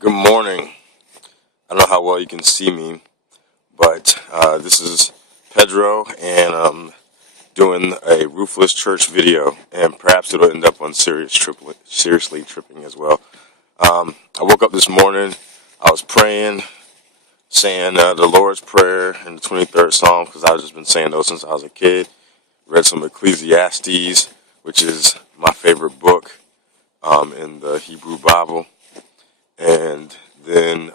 Good morning. I don't know how well you can see me, but this is Pedro, and I'm doing a Roofless Church video, and perhaps it'll end up on Seriously Tripping as well. I woke up this morning, I was praying, saying the Lord's Prayer and the 23rd Psalm, because I've just been saying those since I was a kid. Read some Ecclesiastes, which is my favorite book in the Hebrew Bible, and then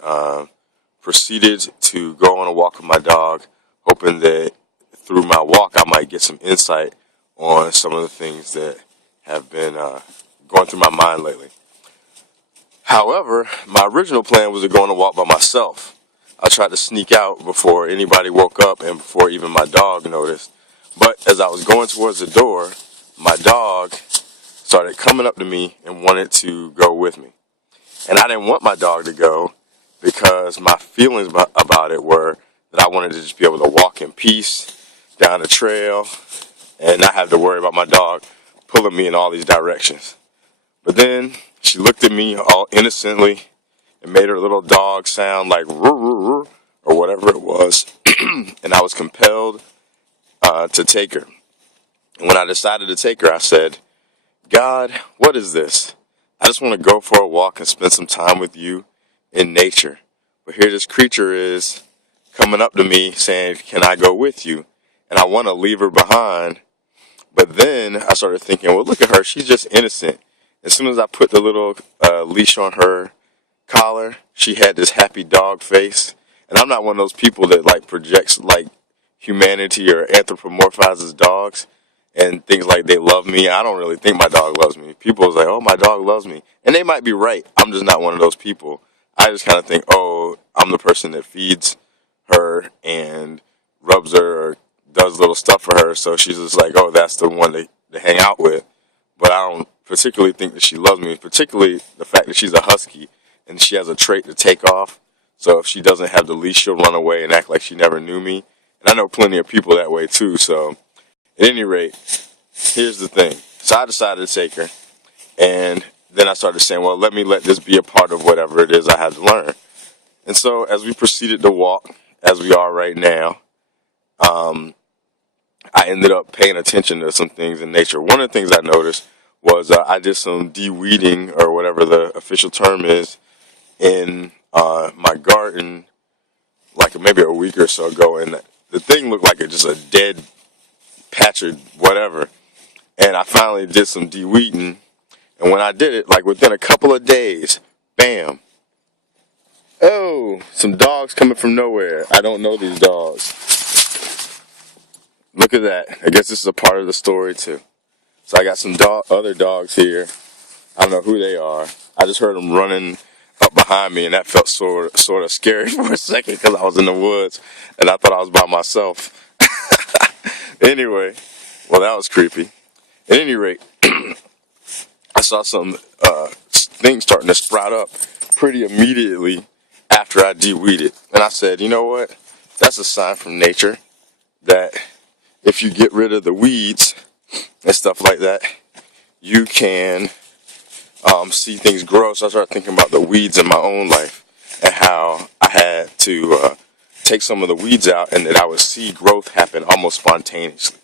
proceeded to go on a walk with my dog, hoping that through my walk I might get some insight on some of the things that have been going through my mind lately. However, my original plan was to go on a walk by myself. I tried to sneak out before anybody woke up and before even my dog noticed. But as I was going towards the door, my dog started coming up to me and wanted to go with me. And I didn't want my dog to go because my feelings about it were that I wanted to just be able to walk in peace down the trail and not have to worry about my dog pulling me in all these directions. But then she looked at me all innocently and made her little dog sound like or whatever it was, and I was compelled to take her. And when I decided to take her, I said, God, what is this? I just want to go for a walk and spend some time with you in nature. But here this creature is coming up to me saying, can I go with you? And I want to leave her behind. But then I started thinking, well, look at her. She's just innocent. As soon as I put the little leash on her collar, she had this happy dog face. And I'm not one of those people that like projects like humanity or anthropomorphizes dogs and things like they love me. I don't really think my dog loves me. People are like, oh, my dog loves me. And they might be right. I'm just not one of those people. I just kind of think, oh, I'm the person that feeds her and rubs her or does little stuff for her. So she's just like, oh, that's the one to hang out with. But I don't particularly think that she loves me, particularly the fact that she's a husky and she has a trait to take off. So if she doesn't have the leash, she'll run away and act like she never knew me. And I know plenty of people that way too. So at any rate, here's the thing. So I decided to take her, and then I started saying, well, let this be a part of whatever it is I had to learn. And so as we proceeded to walk, as we are right now, I ended up paying attention to some things in nature. One of the things I noticed was I did some de-weeding, or whatever the official term is, in my garden like maybe a week or so ago, and the thing looked like just a dead patch or whatever. And I finally did some de-weeding, and when I did it, like within a couple of days, bam, oh, some dogs coming from nowhere. I don't know these dogs. Look at that. I guess this is a part of the story too. So I got some other dogs here. I don't know who they are. I just heard them running up behind me, and that felt sort of scary for a second because I was in the woods and I thought I was by myself. Anyway, well, that was creepy. At any rate, I saw some things starting to sprout up pretty immediately after I de-weeded. And I said, you know what? That's a sign from nature that if you get rid of the weeds and stuff like that, you can see things grow. So I started thinking about the weeds in my own life and how I had to take some of the weeds out and that I would see growth happen almost spontaneously.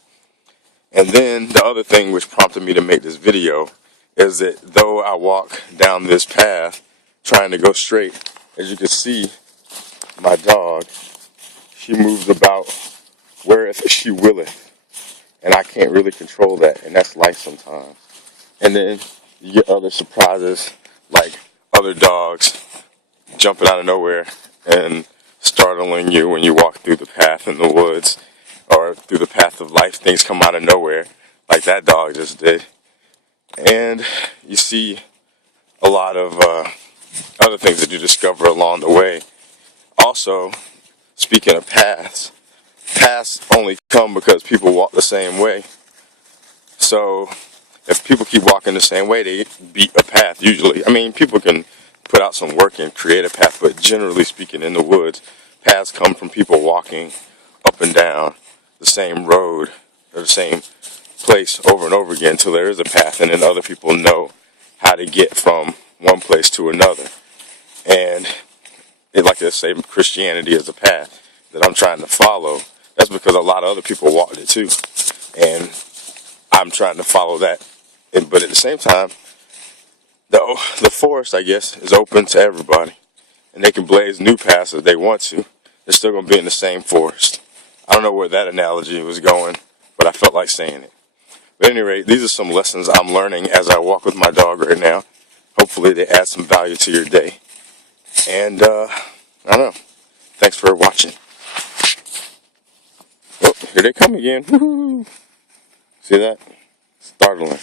And then the other thing which prompted me to make this video is that though I walk down this path trying to go straight, as you can see, my dog, she moves about wherever she willeth. And I can't really control that, and that's life sometimes. And then you get other surprises, like other dogs jumping out of nowhere and startling you when you walk through the path in the woods or through the path of life. Things come out of nowhere, like that dog just did. And you see a lot of other things that you discover along the way. Also, speaking of paths only come because people walk the same way. So if people keep walking the same way, they beat a path usually. I mean, people can put out some work and create a path, but generally speaking, in the woods, paths come from people walking up and down the same road or the same place over and over again until there is a path, and then other people know how to get from one place to another. And like they say, Christianity is a path that I'm trying to follow. That's because a lot of other people walked it too. And I'm trying to follow that. But at the same time, the forest, I guess, is open to everybody. And they can blaze new paths if they want to. They're still going to be in the same forest. I don't know where that analogy was going, but I felt like saying it. But at any rate, these are some lessons I'm learning as I walk with my dog right now. Hopefully they add some value to your day. And, I don't know. Thanks for watching. Oh, here they come again. Woo-hoo. See that? Startling.